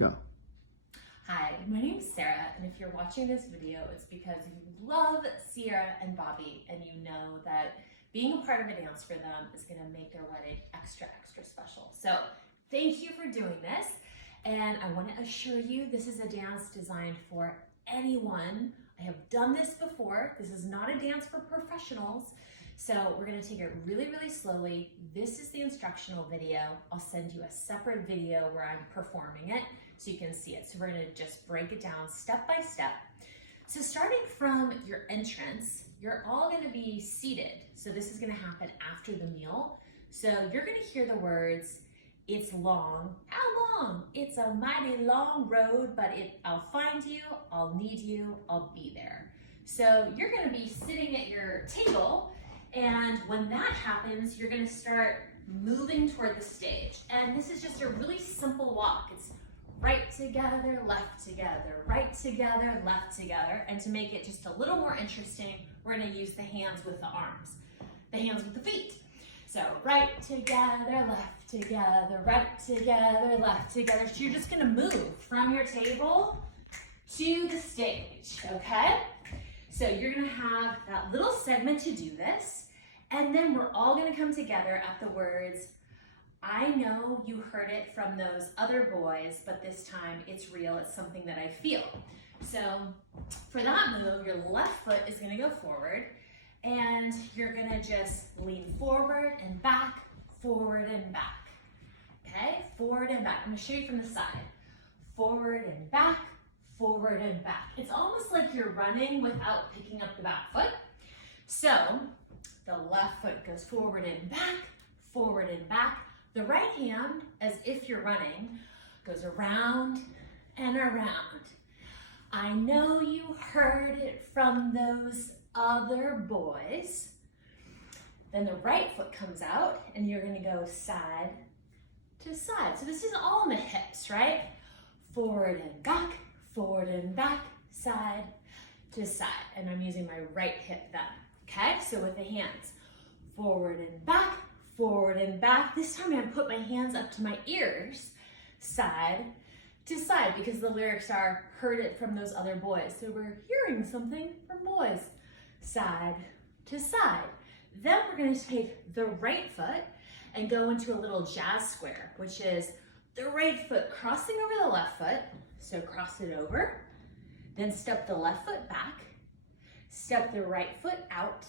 Go. Hi, my name is Sarah, and if you're watching this video, it's because you love Sierra and Bobby, and you know that being a part of a dance for them is going to make their wedding extra, extra special. So thank you for doing this, and I want to assure you this is a dance designed for anyone. I have done this before. This is not a dance for professionals. So we're gonna take it really, really slowly. This is the instructional video. I'll send you a separate video where I'm performing it so you can see it. So we're gonna just break it down step by step. So starting from your entrance, you're all gonna be seated. So this is gonna happen after the meal. So you're gonna hear the words, "It's long." How long? It's a mighty long road, but I'll find you, I'll need you, I'll be there. So you're gonna be sitting at your table, and when that happens, you're gonna start moving toward the stage. And this is just a really simple walk. It's right together, left together, right together, left together. And to make it just a little more interesting, we're gonna use the hands with the arms, the hands with the feet. So right together, left together, right together, left together. So you're just gonna move from your table to the stage, okay? So you're gonna have that little segment to do this, and then we're all gonna come together at the words, "I know you heard it from those other boys, but this time it's real, it's something that I feel." So for that move, your left foot is gonna go forward, and you're gonna just lean forward and back, forward and back, okay? Forward and back. I'm gonna show you from the side. Forward and back, forward and back. It's almost like you're running without picking up the back foot. So the left foot goes forward and back. The right hand, as if you're running, goes around and around. I know you heard it from those other boys. Then the right foot comes out and you're gonna go side to side. So this is all in the hips, right? Forward and back, side to side. And I'm using my right hip then, okay? So with the hands, forward and back. This time I'm gonna put my hands up to my ears, side to side, because the lyrics are, heard it from those other boys. So we're hearing something from boys, side to side. Then we're gonna take the right foot and go into a little jazz square, which is the right foot crossing over the left foot. So cross it over, then step the left foot back, step the right foot out,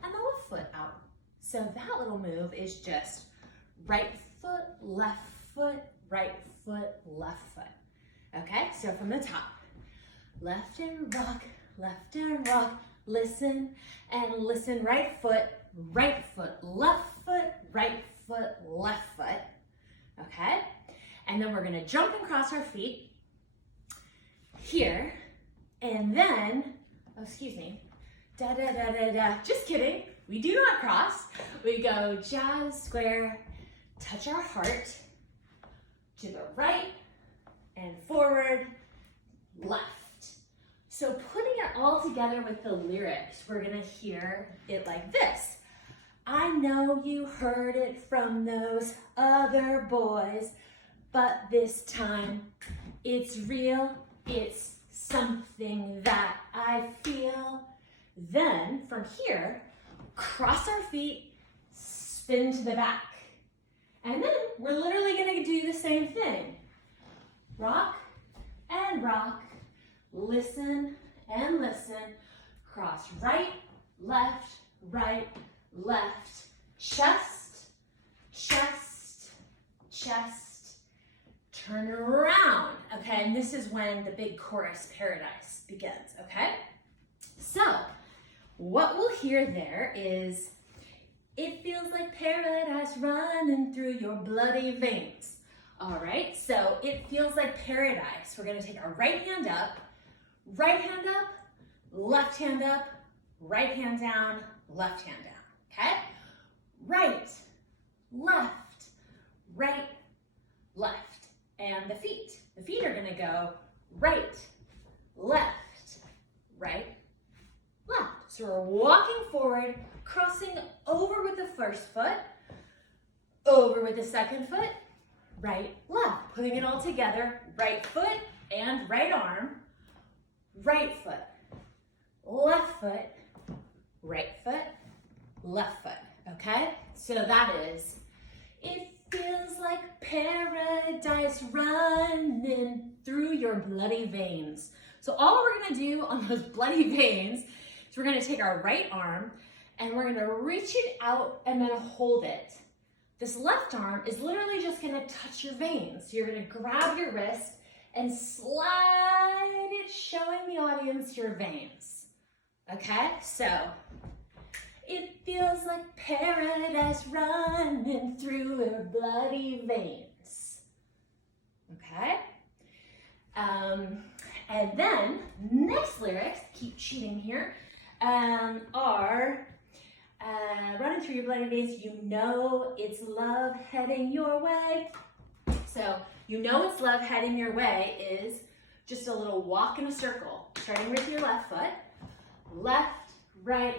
and the left foot out. So that little move is just right foot, left foot, right foot, left foot. Okay, so from the top, left and rock, listen and listen, right foot, left foot, right foot, left foot. Okay, and then we're gonna jump and cross our feet here, and then, oh, excuse me, da da da da da, just kidding, we do not cross. We go jazz square, touch our heart, to the right, and forward, left. So putting it all together with the lyrics, we're gonna hear it like this. I know you heard it from those other boys, but this time it's real, it's something that I feel. Then from here, cross our feet, spin to the back. And then we're literally gonna do the same thing. Rock and rock, listen and listen, cross right, left, chest, turn around, okay? And this is when the big chorus paradise begins, okay? So what we'll hear there is, it feels like paradise running through your bloody veins. All right, so it feels like paradise. We're gonna take our right hand up, left hand up, right hand down, left hand down, okay? Right, left, and the feet. The feet are gonna go right, left. So we're walking forward, crossing over with the first foot, over with the second foot, right, left. Putting it all together, right foot and right arm, right foot, left foot, right foot, left foot, okay? So that is, it feels like paradise running through your bloody veins. So all we're gonna do on those bloody veins is we're gonna take our right arm and we're gonna reach it out and then hold it. This left arm is literally just gonna touch your veins. So you're gonna grab your wrist and slide it, showing the audience your veins. Okay, so it feels like paradise running through your bloody veins. Okay, and then next lyrics, keep cheating here, are running through your bloody veins, you know it's love heading your way. So you know it's love heading your way is just a little walk in a circle, starting with your left foot, left, right,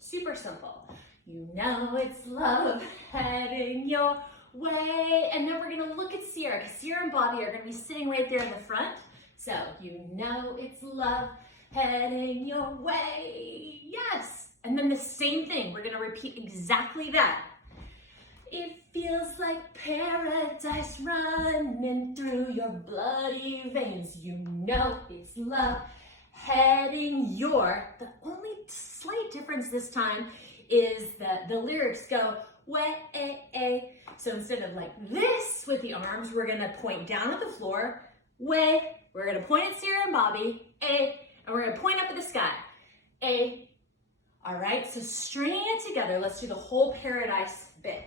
super simple. You know it's love heading your way. And then we're gonna look at Sierra, because Sierra and Bobby are gonna be sitting right there in the front. So you know it's love heading your way, yes. And then the same thing, we're gonna repeat exactly that. It feels like paradise running through your bloody veins. You know it's love heading your, the only slight difference this time is that the lyrics go way. So instead of like this with the arms, we're gonna point down at the floor, way. We're gonna point at Sierra and Bobby, and we're gonna point up at the sky, A. All right, so stringing it together, let's do the whole paradise bit.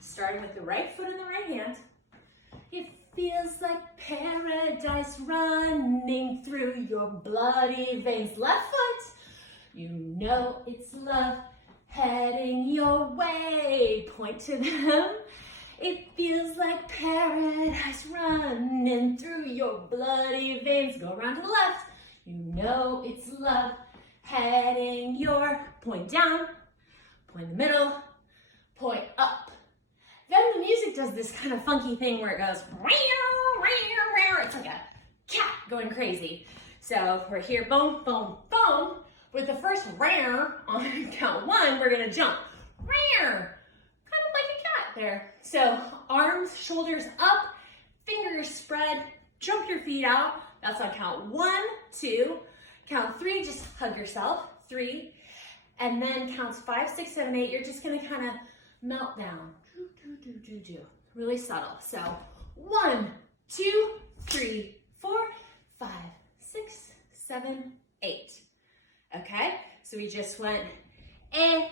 Starting with the right foot in the right hand. It feels like paradise running through your bloody veins. Left foot, you know it's love heading your way. Point to them. It feels like paradise running through your bloody veins. Go around to the left. You know it's love heading your, point down, point in the middle, point up. Then the music does this kind of funky thing where it goes, it's like a cat going crazy. So we're here, boom, boom, boom. With the first on count one, we're gonna jump. Kind of like a cat there. So arms, shoulders up, fingers spread, jump your feet out. That's on count 1, 2. Count 3, just hug yourself, 3. And then counts 5, 6, 7, 8, you're just gonna kind of melt down. Really subtle. So 1, 2, 3, 4, 5, 6, 7, 8. Okay, so we just went A.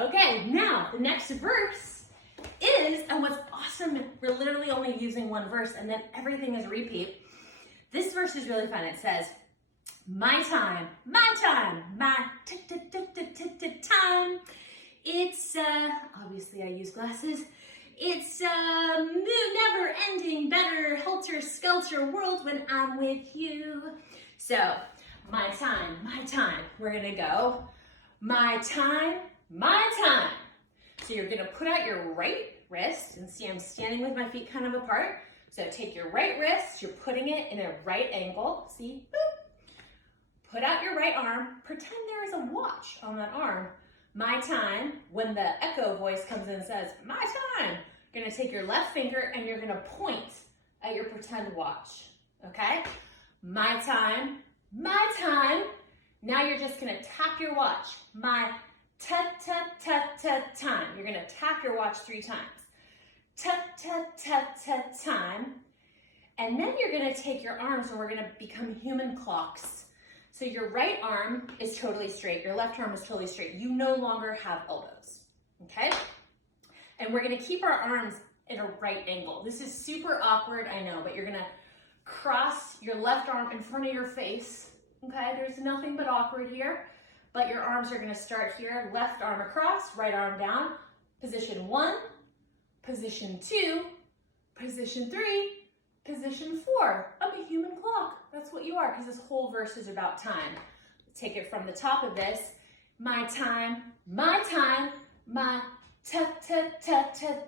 Okay, now the next verse is, and what's awesome, we're literally only using one verse and then everything is a repeat. This verse is really fun. It says, my time, my time. It's, obviously I use glasses. It's a never ending, better, helter-skelter world when I'm with you. So, my time, we're gonna go, my time, my time. So you're gonna put out your right wrist, and see I'm standing with my feet kind of apart. So take your right wrist, you're putting it in a right angle, see, boop. Put out your right arm, pretend there is a watch on that arm. My time, when the echo voice comes in and says, my time, you're gonna take your left finger and you're gonna point at your pretend watch, okay? My time, my time. Now you're just gonna tap your watch. My time. You're gonna tap your watch 3 times. Time. And then you're gonna take your arms and we're gonna become human clocks. So your right arm is totally straight, your left arm is totally straight. You no longer have elbows, okay? And we're gonna keep our arms in a right angle. This is super awkward, I know, but you're gonna cross your left arm in front of your face, okay? There's nothing but awkward here, but your arms are gonna start here, left arm across, right arm down, position 1, position 2, position 3, position 4. I'm a human clock. That's what you are, because this whole verse is about time. take it from the top of this. My time, my time, my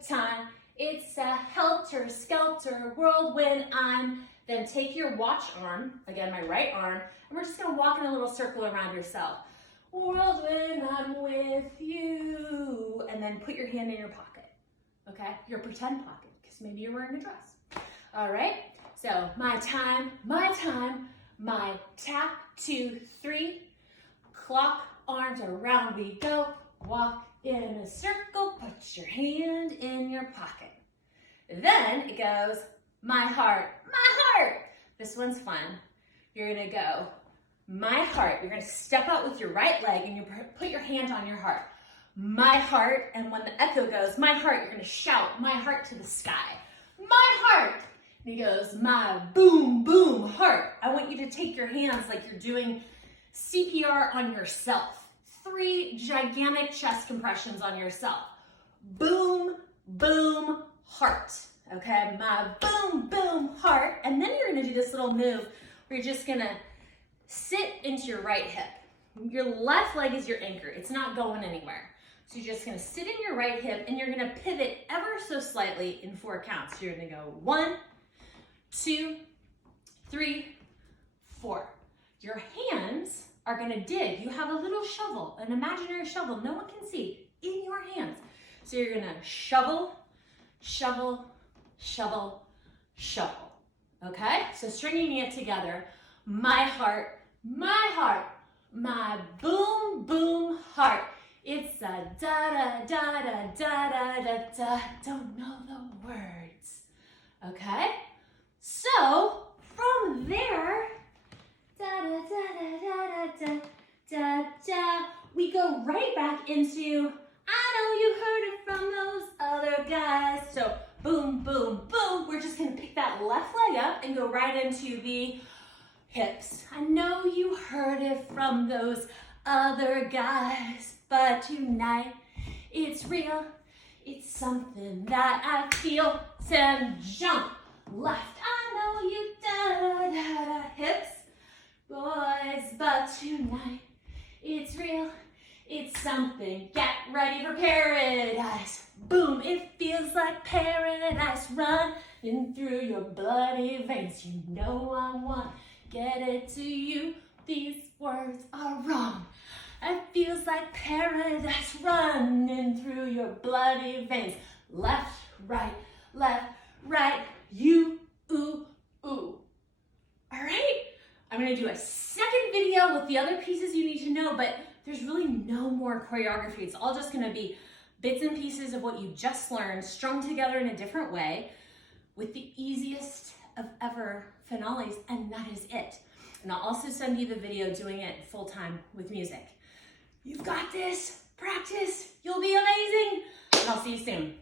time. It's a helter-skelter whirlwind I'm. Then take your watch arm, again, my right arm, and we're just gonna walk in a little circle around yourself. Whirlwind, I'm with you. And then put your hand in your pocket, okay? Your pretend pocket, because maybe you're wearing a dress. All right, so my time, my tap, 2, 3. Clock, arms around we go. Walk in a circle, put your hand in your pocket. Then it goes, my heart, my heart. This one's fun. You're gonna go, my heart. You're gonna step out with your right leg and you put your hand on your heart. My heart, and when the echo goes, my heart, you're gonna shout, my heart to the sky. My heart. And he goes, my boom, boom heart. I want you to take your hands like you're doing CPR on yourself. 3 gigantic chest compressions on yourself. Boom, boom, heart. Okay, my boom, boom, heart. And then you're gonna do this little move where you're just gonna sit into your right hip. Your left leg is your anchor. It's not going anywhere. So you're just gonna sit in your right hip and you're gonna pivot ever so slightly in 4 counts. You're gonna go 1, 2, 3, 4. Your hands are gonna dig. You have a little shovel, an imaginary shovel, no one can see, in your hands. So you're gonna shovel, shovel, shovel, shovel. Okay? So stringing it together, my heart, my boom, boom heart. It's a da da da da da da da da. Don't know the words. Okay? So from there, da da da da da da da da, we go right back into I know you heard it from those other guys. So boom, boom, boom. We're just gonna pick that left leg up and go right into the hips. I know you heard it from those other guys, but tonight it's real. It's something that I feel. Then jump left. I know you da da da hips, boys, but tonight it's real. It's something. Get ready for paradise. Boom, it feels like paradise running through your bloody veins. You know I want get it to you. These words are wrong. It feels like paradise running through your bloody veins. Left, right, you, ooh, ooh. All right? I'm gonna do a second video with the other pieces you need to know, but there's really no more choreography. It's all just gonna be bits and pieces of what you just learned, strung together in a different way with the easiest of ever finales, and that is it. And I'll also send you the video doing it full-time with music. You've got this, practice, you'll be amazing, and I'll see you soon.